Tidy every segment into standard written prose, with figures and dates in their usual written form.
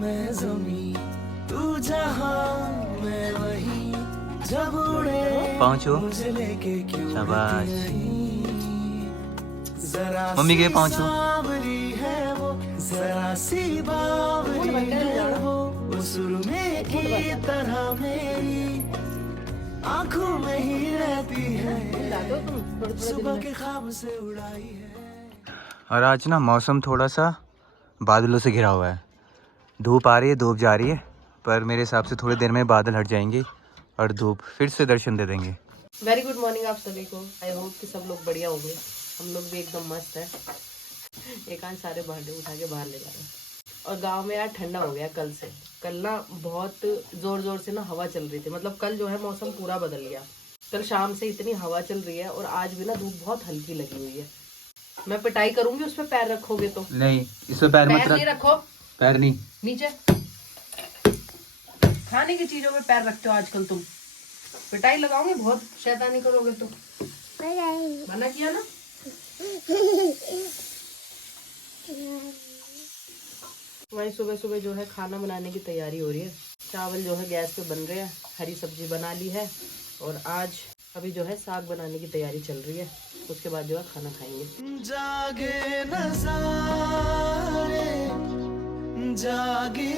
मैं ज़मीं, तू जहां मैं वहीं, जब उड़े पहुंचो। मुझे लेके क्यों शाबाश। जरा मम्मी के सी पहुंचो। सांवरी है वो, जरा सी बावरी है वो सुरमे की तरह मेरी आंखों में ही रहती है, सुबह के ख्वाब से उड़ाई है। और आज ना मौसम थोड़ा सा बादलों से घिरा हुआ है। धूप आ रही है, धूप जा रही है, पर मेरे हिसाब से थोड़ी देर में बादल हट जाएंगे और धूप फिर से दर्शन दे देंगे। वेरी गुड मॉर्निंग आप सभी को। आई होप कि सब लोग बढ़िया होंगे। हम लोग भी एकदम मस्त है। एकांश सारे भांडे उठा के बाहर ले जा रहे हैं। और गांव में यार ठंडा हो गया कल से। कल ना बहुत जोर जोर से ना हवा चल रही थी। मतलब कल जो है मौसम पूरा बदल गया। कल शाम से इतनी हवा चल रही है और आज भी ना धूप बहुत हल्की लगी हुई है। मैं पिटाई करूंगी उस पर पैर रखोगे तो। नहीं, इसमें पैर मत नहीं रखो। पैर नहीं, नीचे। खाने की चीजों में पैर रखते हो आजकल तुम। पिटाई लगाओगे बहुत, शैतानी करोगे तो। मना किया ना। वही सुबह सुबह जो है खाना बनाने की तैयारी हो रही है। चावल जो है गैस पे बन रहे हैं, हरी सब्जी बना ली है और आज अभी जो है साग बनाने की तैयारी चल रही है। उसके बाद जो है खाना खाएंगे। जागे नज़ारे, जागे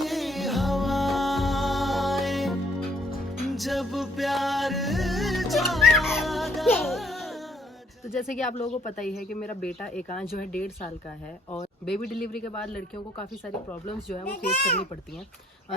हवाएं, जब प्यार जागा। तो जैसे कि आप लोगों को पता ही है कि मेरा बेटा एकांश जो है 1.5 साल का है और बेबी डिलीवरी के बाद लड़कियों को काफ़ी सारी प्रॉब्लम्स जो है वो फेस करनी पड़ती हैं।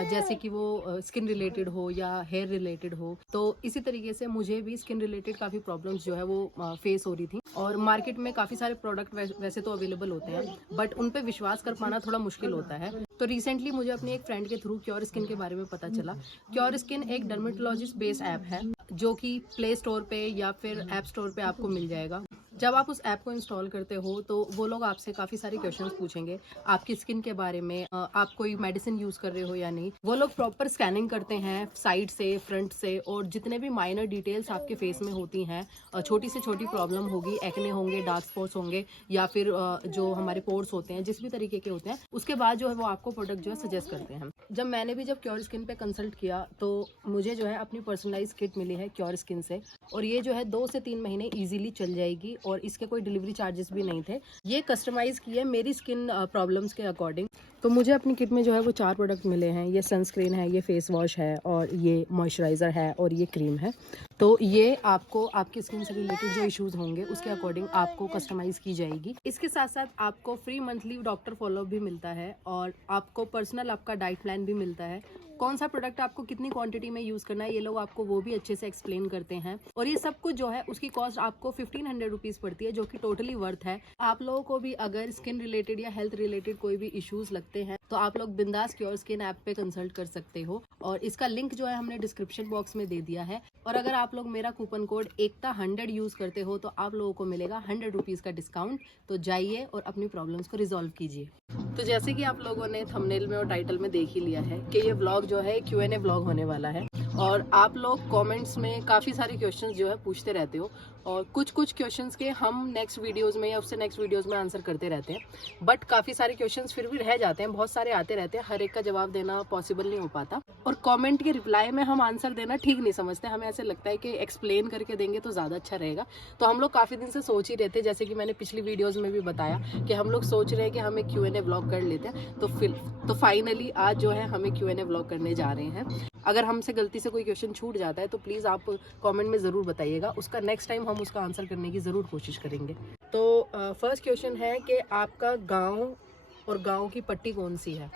जैसे कि वो स्किन रिलेटेड हो या हेयर रिलेटेड हो। तो इसी तरीके से मुझे भी स्किन रिलेटेड काफ़ी प्रॉब्लम्स जो है वो फेस हो रही थी। और मार्केट में काफ़ी सारे प्रोडक्ट वैसे तो अवेलेबल होते हैं, बट उन पे विश्वास कर पाना थोड़ा मुश्किल होता है। तो रिसेंटली मुझे अपने एक फ्रेंड के थ्रू क्योर स्किन के बारे में पता चला। क्योर स्किन एक डर्मेटोलॉजिस्ट बेस्ड ऐप है जो कि प्ले स्टोर पे या फिर ऐप स्टोर पे आपको मिल जाएगा। जब आप उस ऐप को इंस्टॉल करते हो तो वो लोग आपसे काफ़ी सारे क्वेश्चंस पूछेंगे आपकी स्किन के बारे में। आप कोई मेडिसिन यूज़ कर रहे हो या नहीं। वो लोग प्रॉपर स्कैनिंग करते हैं साइड से, फ्रंट से, और जितने भी माइनर डिटेल्स आपके फेस में होती हैं, छोटी से छोटी प्रॉब्लम होगी, एक्ने होंगे, डार्क स्पॉट्स होंगे या फिर जो हमारे पोर्स होते हैं, जिस भी तरीके के होते हैं, उसके बाद जो है वो आपको प्रोडक्ट जो है सजेस्ट करते हैं। जब मैंने भी क्योर स्किन पे कंसल्ट किया तो मुझे जो है अपनी पर्सनलाइज किट मिली है क्योर स्किन से, और ये जो है 2 से 3 महीने ईजिली चल जाएगी और इसके कोई डिलीवरी चार्जेस भी नहीं थे। ये कस्टमाइज की है मेरी स्किन प्रॉब्लम्स के अकॉर्डिंग। तो मुझे अपनी किट में जो है वो 4 प्रोडक्ट मिले हैं। ये सनस्क्रीन है, ये फेस वॉश है, और ये मॉइस्चराइज़र है, और ये क्रीम है। तो ये आपको आपकी स्किन से रिलेटेड जो इश्यूज होंगे उसके अकॉर्डिंग आपको कस्टमाइज की जाएगी। इसके साथ साथ आपको फ्री मंथली डॉक्टर फॉलोअप भी मिलता है और आपको पर्सनल आपका डाइट प्लान भी मिलता है। कौन सा प्रोडक्ट आपको कितनी क्वांटिटी में यूज़ करना है ये लोग आपको वो भी अच्छे से एक्सप्लेन करते हैं। और ये सब कुछ जो है उसकी कॉस्ट आपको 1500 रुपीज़ पड़ती है, जो कि टोटली वर्थ है। आप लोगों को भी अगर स्किन रिलेटेड या हेल्थ रिलेटेड कोई भी इश्यूज लगते हैं तो आप लोग बिंदास क्योर स्किन ऐप पे कंसल्ट कर सकते हो, और इसका लिंक जो है हमने डिस्क्रिप्शन बॉक्स में दे दिया है। और अगर आप लोग मेरा कूपन कोड एकता 100 यूज़ करते हो तो आप लोगों को मिलेगा 100 रुपीज़ का डिस्काउंट। तो जाइए और अपनी प्रॉब्लम्स को रिजॉल्व कीजिए। तो जैसे कि आप लोगों ने थंबनेल में और टाइटल में देख ही लिया है कि ये व्लॉग जो है Q&A व्लॉग होने वाला है, और आप लोग कमेंट्स में काफ़ी सारे क्वेश्चंस जो है पूछते रहते हो, और कुछ क्वेश्चंस के हम नेक्स्ट वीडियोस में या उससे नेक्स्ट वीडियोस में आंसर करते रहते हैं। बट काफ़ी सारे क्वेश्चंस फिर भी रह जाते हैं, बहुत सारे आते रहते हैं, हर एक का जवाब देना पॉसिबल नहीं हो पाता। और कमेंट के रिप्लाई में हम आंसर देना ठीक नहीं समझते। हमें ऐसे लगता है कि एक्सप्लेन करके देंगे तो ज़्यादा अच्छा रहेगा। तो हम लोग काफ़ी दिन से सोच ही रहे थे, जैसे कि मैंने पिछली वीडियोज़ में भी बताया कि हम लोग सोच रहे हैं कि हम एक Q&A व्लॉग कर लेते हैं। तो फाइनली आज जो है हम एक Q&A व्लॉग करने जा रहे हैं। अगर हमसे गलती से कोई क्वेश्चन छूट जाता है तो प्लीज़ आप कमेंट में ज़रूर बताइएगा, उसका नेक्स्ट टाइम हम उसका आंसर करने की ज़रूर कोशिश करेंगे। तो फर्स्ट क्वेश्चन है कि आपका गांव और गांव की पट्टी कौन सी है।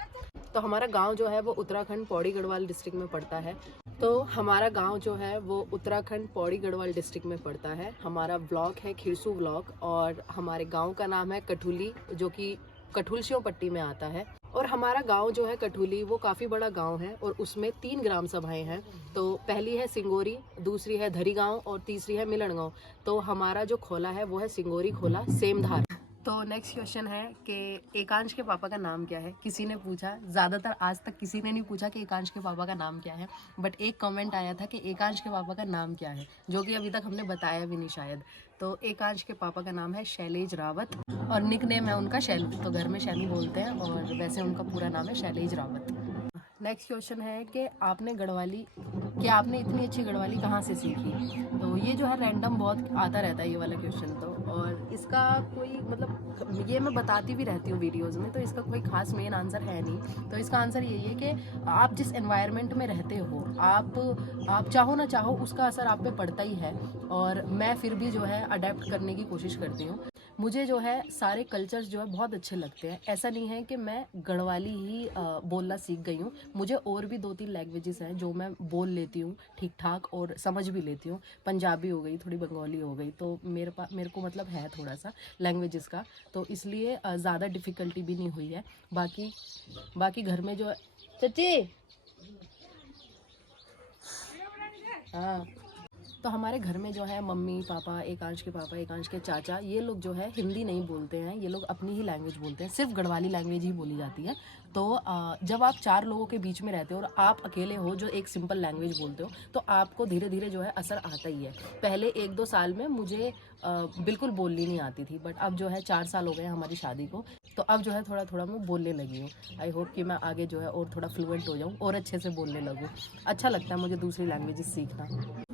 तो हमारा गांव जो है वो उत्तराखंड पौड़ी गढ़वाल डिस्ट्रिक्ट में पड़ता है। तो हमारा गांव जो है वो उत्तराखंड पौड़ी गढ़वाल डिस्ट्रिक्ट में पड़ता है। हमारा ब्लॉक है खिरसू ब्लॉक, और हमारे गाँव का नाम है कठुली, जो कि कठुलसियों पट्टी में आता है। और हमारा गांव जो है कठुली वो काफ़ी बड़ा गांव है और उसमें 3 ग्राम सभाएं हैं। तो पहली है सिंगोरी, दूसरी है धरी गांव और तीसरी है मिलन गांव। तो हमारा जो खोला है वो है सिंगोरी खोला सेमधार। तो नेक्स्ट क्वेश्चन है कि एकांश के पापा का नाम क्या है। किसी ने पूछा, ज़्यादातर आज तक किसी ने नहीं पूछा कि एकांश के पापा का नाम क्या है, बट एक कमेंट आया था कि एकांश के पापा का नाम क्या है, जो कि अभी तक हमने बताया भी नहीं शायद। तो एकांश के पापा का नाम है शैलेज रावत और निक नेम है उनका शैलू। तो घर में शैलू बोलते हैं और वैसे उनका पूरा नाम है शैलेज रावत। नेक्स्ट क्वेश्चन है कि आपने आपने इतनी अच्छी गढ़वाली कहाँ से सीखी? तो ये जो है रैंडम बहुत आता रहता है ये वाला क्वेश्चन तो, और इसका कोई मतलब ये मैं बताती भी रहती हूँ वीडियोस में, तो इसका कोई खास मेन आंसर है नहीं। तो इसका आंसर यही है कि आप जिस एनवायरनमेंट में रहते हो, आप चाहो ना चाहो उसका असर आप पे पड़ता ही है, और मैं फिर भी जो है अडेप्ट करने की कोशिश करती हूँ। मुझे जो है सारे कल्चर्स जो है बहुत अच्छे लगते हैं। ऐसा नहीं है कि मैं गढ़वाली ही बोलना सीख गई हूँ, मुझे और भी 2-3 लैंग्वेजेस हैं जो मैं बोल लेती हूँ ठीक ठाक और समझ भी लेती हूँ। पंजाबी हो गई, थोड़ी बंगाली हो गई, तो मेरे को मतलब है थोड़ा सा लैंग्वेजेस का, तो इसलिए ज़्यादा डिफ़िकल्टी भी नहीं हुई है। बाकी घर में जो चची हाँ, तो हमारे घर में जो है मम्मी पापा, एकांश के पापा, एकांश के चाचा, ये लोग जो है हिंदी नहीं बोलते हैं, ये लोग अपनी ही लैंग्वेज बोलते हैं, सिर्फ गढ़वाली लैंग्वेज ही बोली जाती है। तो जब आप 4 लोगों के बीच में रहते हो और आप अकेले हो जो एक सिंपल लैंग्वेज बोलते हो, तो आपको धीरे धीरे जो है असर आता ही है। पहले 1-2 साल में मुझे बिल्कुल बोलनी नहीं आती थी, बट अब जो है 4 साल हो गए हमारी शादी को, तो अब जो है थोड़ा थोड़ा मैं बोलने लगी हूँ। आई होप कि मैं आगे जो है और थोड़ा फ्लुएंट हो जाऊँ और अच्छे से बोलने लगूँ। अच्छा लगता है मुझे दूसरी लैंग्वेजेस सीखना।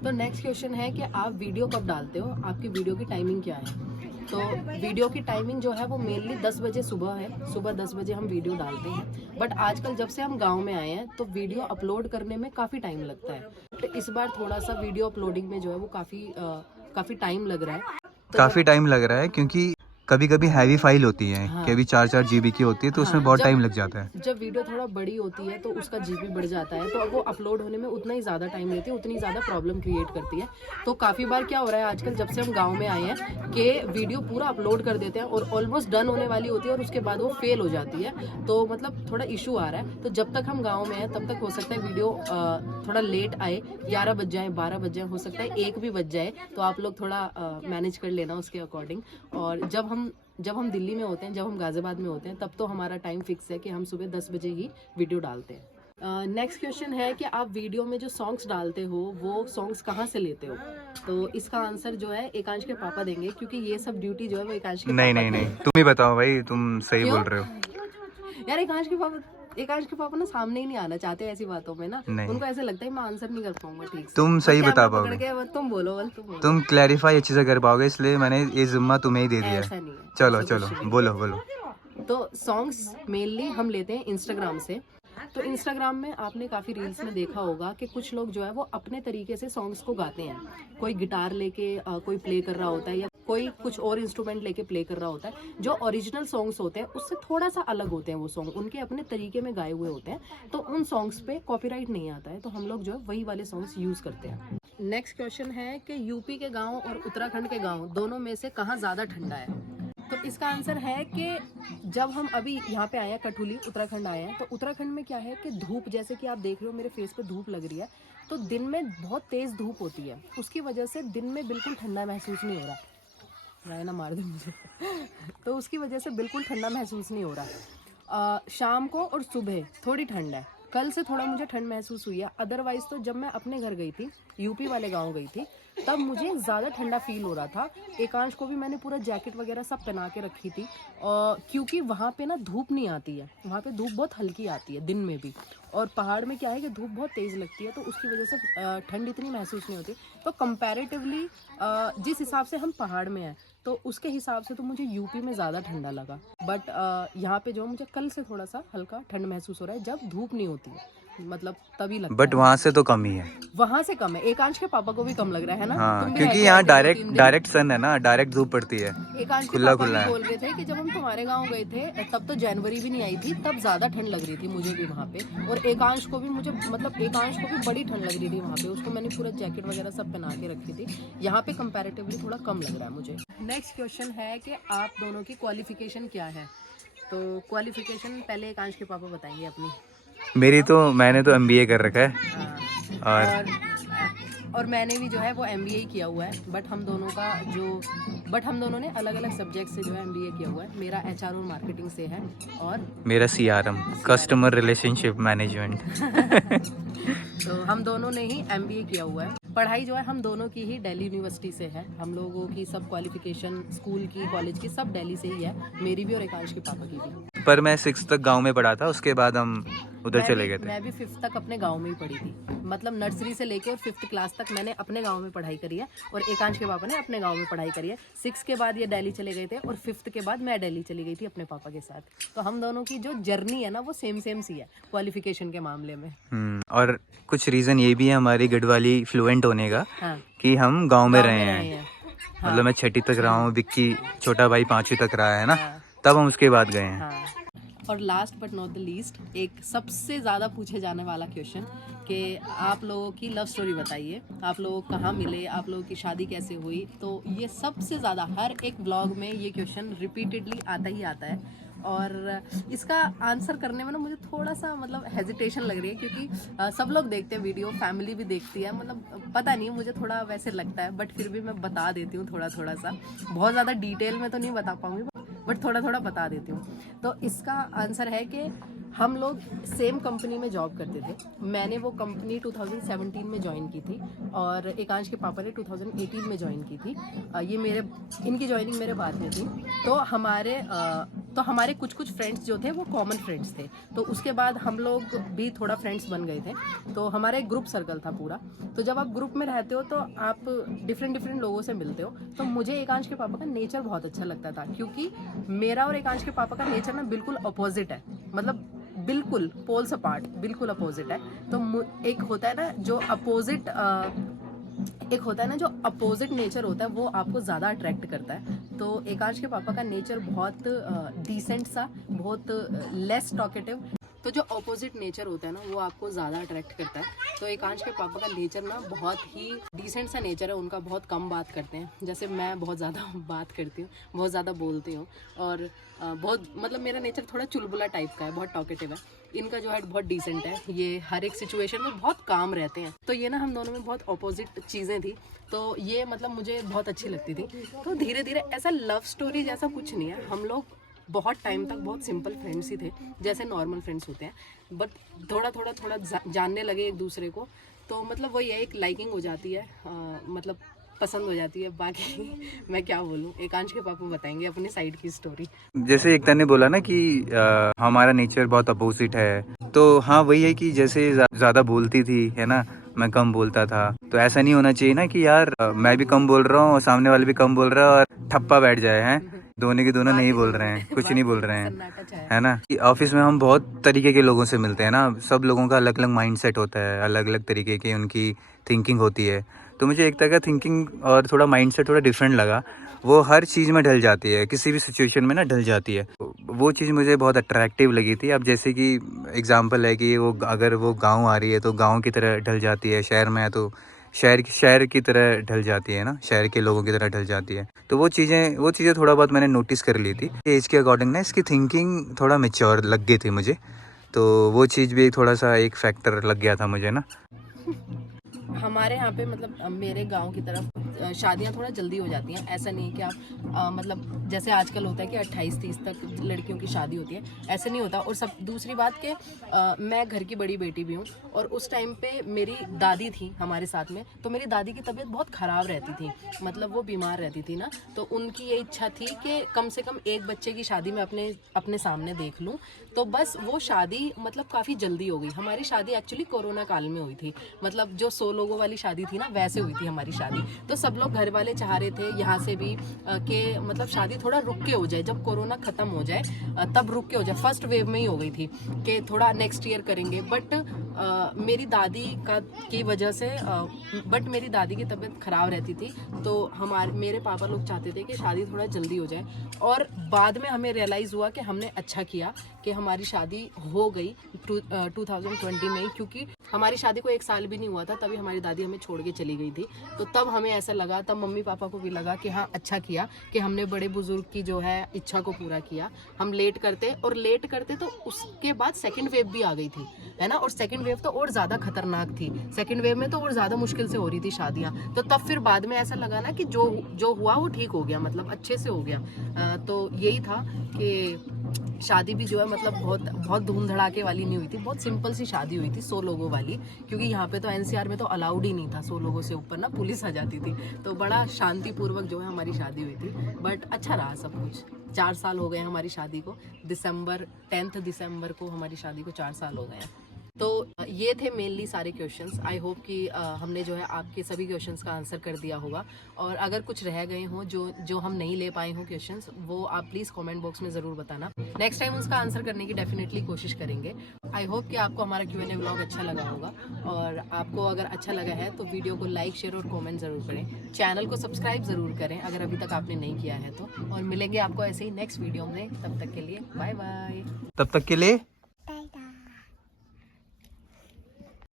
तो नेक्स्ट क्वेश्चन है कि आप वीडियो कब डालते हो, आपकी वीडियो की टाइमिंग क्या है? तो वीडियो की टाइमिंग जो है वो मेनली 10 बजे सुबह है, सुबह 10 बजे हम वीडियो डालते हैं। बट आजकल जब से हम गांव में आए हैं तो वीडियो अपलोड करने में काफ़ी टाइम लगता है, तो इस बार थोड़ा सा वीडियो अपलोडिंग में जो है वो काफ़ी टाइम लग रहा है। तो काफ़ी टाइम लग रहा है क्योंकि कभी कभी हैवी फाइल होती है, हाँ, कभी 4-4 GB की होती है, तो उसमें बहुत टाइम लग जाता है। जब वीडियो थोड़ा बड़ी होती है तो उसका जीबी बढ़ जाता है, तो अब वो अपलोड होने में उतना ही ज़्यादा टाइम लेती है, उतनी ज़्यादा प्रॉब्लम क्रिएट करती है। तो काफ़ी बार क्या हो रहा है आजकल जब से हम गांव में आए हैं कि वीडियो पूरा अपलोड कर देते हैं और ऑलमोस्ट डन होने वाली होती है और उसके बाद वो फेल हो जाती है, तो मतलब थोड़ा इशू आ रहा है। तो जब तक हम गाँव में हैं तब तक हो सकता है वीडियो थोड़ा लेट आए, 11 बज जाए, 12 बज जाए, हो सकता है 1 भी बज जाए, तो आप लोग थोड़ा मैनेज कर लेना उसके अकॉर्डिंग। और जब हम दिल्ली में होते हैं, जब हम गाजियाबाद में होते हैं, तब तो हमारा टाइम फिक्स है कि हम सुबह 10 बजे ही वीडियो डालते हैं। नेक्स्ट क्वेश्चन है कि आप वीडियो में जो सॉन्ग्स डालते हो वो सॉन्ग्स कहाँ से लेते हो? तो इसका आंसर जो है एकांश के पापा देंगे, क्योंकि ये सब ड्यूटी जो है वो एकांश के नहीं पापा नहीं की नहीं, तुम ही बताओ भाई, तुम सही क्यों? बोल रहे हो। यार एकांश के पापा ना सामने ही नहीं आना चाहते ऐसी बातों में ना, नहीं। उनको ऐसे लगता है मैं आंसर नहीं कर पाऊंगा ठीक से। तुम सही और बता कैमरा पकड़ पाओगे, के तुम बोलो, तुम क्लैरिफाई अच्छे से कर पाओगे, इसलिए मैंने ये जिम्मा तुम्हें ही दे दिया ऐसा है। नहीं है, चलो ऐसा चलो कुछ नहीं। बोलो बोलो। तो सॉन्ग्स मेनली हम लेते हैं इंस्टाग्राम से। तो इंस्टाग्राम में आपने काफ़ी रील्स में देखा होगा कि कुछ लोग जो है वो अपने तरीके से सॉन्ग्स को गाते हैं। कोई गिटार लेके कोई प्ले कर रहा होता है, या कोई कुछ और इंस्ट्रूमेंट लेके प्ले कर रहा होता है। जो ओरिजिनल सॉन्ग्स होते हैं उससे थोड़ा सा अलग होते हैं वो सॉन्ग, उनके अपने तरीके में गाए हुए होते हैं, तो उन सॉन्ग्स पे कॉपीराइट नहीं आता है, तो हम लोग जो है वही वाले सॉन्ग्स यूज़ करते हैं। नेक्स्ट क्वेश्चन है कि यूपी के गाँव और उत्तराखंड के गाँव दोनों में से कहाँ ज़्यादा ठंडा है? तो इसका आंसर है कि जब हम अभी यहाँ पे आए हैं, कठुली उत्तराखंड आए हैं, तो उत्तराखंड में क्या है कि धूप, जैसे कि आप देख रहे हो मेरे फेस पे धूप लग रही है, तो दिन में बहुत तेज़ धूप होती है, उसकी वजह से दिन में बिल्कुल ठंडा महसूस नहीं हो रहा। राय ना मार दे मुझे तो उसकी वजह से बिल्कुल ठंडा महसूस नहीं हो रहा। शाम को और सुबह थोड़ी ठंड है, कल से थोड़ा मुझे ठंड महसूस हुई है। अदरवाइज तो जब मैं अपने घर गई थी, यूपी वाले गांव गई थी, तब मुझे ज़्यादा ठंडा फील हो रहा था। एकांश को भी मैंने पूरा जैकेट वगैरह सब पहना के रखी थी, क्योंकि वहाँ पे ना धूप नहीं आती है, वहाँ पे धूप बहुत हल्की आती है दिन में भी, और पहाड़ में क्या है कि धूप बहुत तेज़ लगती है, तो उसकी वजह से ठंड इतनी महसूस नहीं होती। तो कंपैरेटिवली जिस हिसाब से हम पहाड़ में हैं, तो उसके हिसाब से तो मुझे यूपी में ज़्यादा ठंडा लगा। बट यहाँ पे जो मुझे कल से थोड़ा सा हल्का ठंड महसूस हो रहा है, जब धूप नहीं होती है, मतलब तभी लगता बट है। वहाँ से तो कम ही है। वहाँ से कम है, एकांश के पापा को भी कम लग रहा है ना? हाँ, तुम भी क्योंकि रहते यहाँ हो 2-3 दिन। डायरेक्ट सन है ना, डायरेक्ट धूप पड़ती है। एकांश के खुला पापा खुला भी है। बोल रहे थे कि जब हम तुम्हारे गांव गए थे तब तो जनवरी भी नहीं आई थी, तब ज़्यादा ठंड लग रही थी मुझे भी वहाँ पे, और एकांश को भी एकांश को भी बड़ी ठंड लग रही थी वहाँ पे, उसको मैंने पूरा जैकेट वगैरह सब पहना के रखी थी। यहाँ पे कंपैरेटिवली थोड़ा कम लग रहा है मुझे। नेक्स्ट क्वेश्चन है कि आप दोनों की क्वालिफिकेशन क्या है? तो क्वालिफिकेशन पहले एकांश के पापा बताएंगे अपनी। मैंने तो MBA कर रखा है। हाँ, और मैंने भी जो है वो MBA ही किया हुआ है, बट हम दोनों ने अलग अलग सब्जेक्ट से जो है MBA किया हुआ है। मेरा HR और मार्केटिंग से है, और मेरा CRM, कस्टमर रिलेशनशिप मैनेजमेंट। तो हम दोनों ने ही MBA किया हुआ है। पढ़ाई जो है हम दोनों की ही दिल्ली यूनिवर्सिटी से है, हम लोगों की सब क्वालिफिकेशन स्कूल की, कॉलेज की सब दिल्ली से ही है, मेरी भी और एकांश के पापा की भी। पर मैं 6th तक गांव में पढ़ा था, उसके बाद हम उधर चले गए थे। मैं भी 5th तक अपने गांव में ही पढ़ी थी, मतलब नर्सरी से लेके और 5th क्लास तक मैंने अपने गांव में पढ़ाई करी है और एकांश के पापा ने अपने गांव में पढ़ाई करी है। 6 के बाद ये दिल्ली चले गए थे और 5th के बाद मैं दिल्ली चली गई थी अपने पापा के साथ। तो हम दोनों की जो जर्नी है ना वो सेम सी है क्वालिफिकेशन के मामले में। और कुछ रीज़न ये भी है हमारी गढ़वाली फ्लुएंट होने का, हाँ, कि हम गांव में गाँव रहे में हैं। रहे हैं। मतलब मैं 6ठी तक रहा हूँ, विक्की छोटा भाई 5वीं तक रहा है ना, हाँ। तब हम उसके बाद गए हैं। हाँ। और last but not the least, एक सबसे ज़्यादा पूछे जाने वाला क्वेश्चन कि आप लोगों की लव स्टोरी बताइए, आप लोग कहाँ मिले, आप लोगों की शादी कैसे हुई। तो ये सबसे ज़्यादा हर एक ब्लॉग में ये क्वेश्चन रिपीटेडली आता ही आता है और इसका आंसर करने में ना मुझे थोड़ा सा मतलब हेजिटेशन लग रही है, क्योंकि सब लोग देखते हैं वीडियो, फैमिली भी देखती है, मतलब पता नहीं मुझे थोड़ा वैसे लगता है, बट फिर भी मैं बता देती हूँ थोड़ा सा। बहुत ज़्यादा डिटेल में तो नहीं बता पाऊँगी बट थोड़ा थोड़ा बता देती हूँ। तो इसका आंसर है कि हम लोग सेम कंपनी में जॉब करते थे। मैंने वो कंपनी 2017 में ज्वाइन की थी और एकांश के पापा ने 2018 में ज्वाइन की थी। इनकी ज्वाइनिंग मेरे बाद में थी। तो हमारे कुछ फ्रेंड्स जो थे वो कॉमन फ्रेंड्स थे। तो उसके बाद हम लोग भी थोड़ा फ्रेंड्स बन गए थे। तो हमारा एक ग्रुप सर्कल था पूरा। तो जब आप ग्रुप में रहते हो तो आप डिफरेंट लोगों से मिलते हो। तो मुझे एकांश के पापा का नेचर बहुत अच्छा लगता था, क्योंकि मेरा और एकांश के पापा का नेचर ना बिल्कुल अपोजिट है, मतलब बिल्कुल पोल्स अपार्ट, बिल्कुल अपोजिट है। तो एक होता है ना जो अपोजिट नेचर होता है वो आपको ज़्यादा अट्रैक्ट करता है। तो एकांश के पापा का नेचर बहुत डिसेंट सा, बहुत लेस टॉकेटिव। तो जो अपोजिट नेचर होता है ना वो आपको ज़्यादा अट्रैक्ट करता है। तो एकांश के पापा का नेचर ना बहुत ही डिसेंट सा नेचर है उनका, बहुत कम बात करते हैं। जैसे मैं बहुत ज़्यादा बात करती हूँ, बहुत ज़्यादा बोलती हूँ और बहुत मतलब मेरा नेचर थोड़ा चुलबुला टाइप का है, बहुत टॉकेटिव है। इनका जो है बहुत डिसेंट है, ये हर एक सिचुएशन में बहुत काम रहते हैं। तो ये ना हम दोनों में बहुत अपोजिट चीज़ें थी। तो ये मतलब मुझे बहुत अच्छी लगती थी। तो धीरे धीरे ऐसा लव स्टोरी जैसा कुछ नहीं है, हम लोग बहुत टाइम तक बहुत सिंपल फ्रेंड्स ही थे, जैसे नॉर्मल फ्रेंड्स होते हैं। बट थोड़ा जानने लगे एक दूसरे को, तो मतलब वही है, एक लाइकिंग हो जाती है, मतलब पसंद हो जाती है। बाकी मैं क्या बोलूँ, एकांश के पापा बताएंगे अपनी साइड की स्टोरी। जैसे एकता ने बोला ना कि हमारा नेचर बहुत अपोजिट है, तो हाँ वही है कि जैसे ज़्यादा बोलती थी, है ना, मैं कम बोलता था। तो ऐसा नहीं होना चाहिए ना कि यार मैं भी कम बोल रहा हूँ और सामने वाले भी कम बोल रहा है और ठप्पा बैठ जाए, हैं दोनों के दोनों नहीं बोल रहे हैं, कुछ नहीं बोल रहे हैं, है ना। कि ऑफिस में हम बहुत तरीके के लोगों से मिलते हैं ना, सब लोगों का अलग अलग माइंडसेट होता है, अलग अलग तरीके की उनकी थिंकिंग होती है। तो मुझे एकता का थिंकिंग और थोड़ा माइंडसेट थोड़ा डिफरेंट लगा। वो हर चीज़ में ढल जाती है, किसी भी सिचुएशन में ना ढल जाती है। वो चीज़ मुझे बहुत अट्रैक्टिव लगी थी। अब जैसे कि एग्जांपल है कि वो अगर वो गांव आ रही है तो गांव की तरह ढल जाती है, शहर में है तो शहर की तरह ढल जाती है ना, शहर के लोगों की तरह ढल जाती है। तो वो चीज़ें थोड़ा बहुत मैंने नोटिस कर ली थी। एज के अकॉर्डिंग ना इसकी थिंकिंग थोड़ा मेच्योर लग गई थी मुझे, तो वो चीज़ भी थोड़ा सा एक फैक्टर लग गया था मुझे ना। हमारे यहाँ पे मतलब मेरे गांव की तरफ शादियाँ थोड़ा जल्दी हो जाती हैं। ऐसा नहीं है कि आप मतलब जैसे आजकल होता है कि 28-30 तक लड़कियों की शादी होती है, ऐसे नहीं होता। और सब दूसरी बात कि मैं घर की बड़ी बेटी भी हूँ और उस टाइम पे मेरी दादी थी हमारे साथ में। तो मेरी दादी की तबीयत बहुत ख़राब रहती थी, मतलब वो बीमार रहती थी ना। तो उनकी ये इच्छा थी कि कम से कम एक बच्चे की शादी मैं अपने सामने देख लूँ। तो बस वो शादी मतलब काफ़ी जल्दी हो गई। हमारी शादी एक्चुअली कोरोना काल में हुई थी, मतलब जो 100 लोगों वाली शादी थी ना वैसे हुई थी हमारी शादी। तो सब लोग घर वाले चाह रहे थे यहाँ से भी कि मतलब शादी थोड़ा रुक के हो जाए, जब कोरोना ख़त्म हो जाए तब रुक के हो जाए। फर्स्ट वेव में ही हो गई थी कि थोड़ा नेक्स्ट ईयर करेंगे। बट मेरी दादी की वजह से बट मेरी दादी की तबीयत ख़राब रहती थी, तो मेरे पापा लोग चाहते थे कि शादी थोड़ा जल्दी हो जाए। और बाद में हमें रियलाइज़ हुआ कि हमने अच्छा किया कि हमारी शादी हो गई 2020 में ही, क्योंकि हमारी शादी को 1 साल भी नहीं हुआ था तभी हमारी दादी हमें छोड़ के चली गई थी। तो तब हमें ऐसा लगा, तब मम्मी पापा को भी लगा कि हाँ अच्छा किया कि हमने बड़े बुजुर्ग की जो है इच्छा को पूरा किया। हम लेट करते तो उसके बाद सेकंड वेव भी आ गई थी, है ना। और सेकंड वेव तो और ज़्यादा खतरनाक थी, सेकंड वेव में तो और ज़्यादा मुश्किल से हो रही थी शादियाँ। तो तब फिर बाद में ऐसा लगा ना कि जो हुआ वो ठीक हो गया, मतलब अच्छे से हो गया। तो यही था कि शादी भी जो है मतलब बहुत धूम धड़ाके वाली नहीं हुई थी, बहुत सिंपल सी शादी हुई थी 100 लोगों वाली, क्योंकि यहाँ पे तो एनसीआर में तो अलाउड ही नहीं था 100 लोगों से ऊपर ना, पुलिस आ जाती थी। तो बड़ा शांतिपूर्वक जो है हमारी शादी हुई थी, बट अच्छा रहा सब कुछ। 4 साल हो गए हैं हमारी शादी को, 10 दिसंबर को हमारी शादी को 4 साल हो गए हैं। तो ये थे मेनली सारे क्वेश्चंस। आई होप कि हमने जो है आपके सभी क्वेश्चंस का आंसर कर दिया होगा, और अगर कुछ रह गए हों जो हम नहीं ले पाए हों क्वेश्चंस, वो आप प्लीज़ कमेंट बॉक्स में ज़रूर बताना। नेक्स्ट टाइम उसका आंसर करने की डेफिनेटली कोशिश करेंगे। आई होप कि आपको हमारा Q&A व्लॉग अच्छा लगा होगा, और आपको अगर अच्छा लगा है तो वीडियो को लाइक, शेयर और कॉमेंट ज़रूर करें। चैनल को सब्सक्राइब ज़रूर करें अगर अभी तक आपने नहीं किया है तो, और मिलेंगे आपको ऐसे ही नेक्स्ट वीडियो में। तब तक के लिए बाय बाय। तब तक के लिए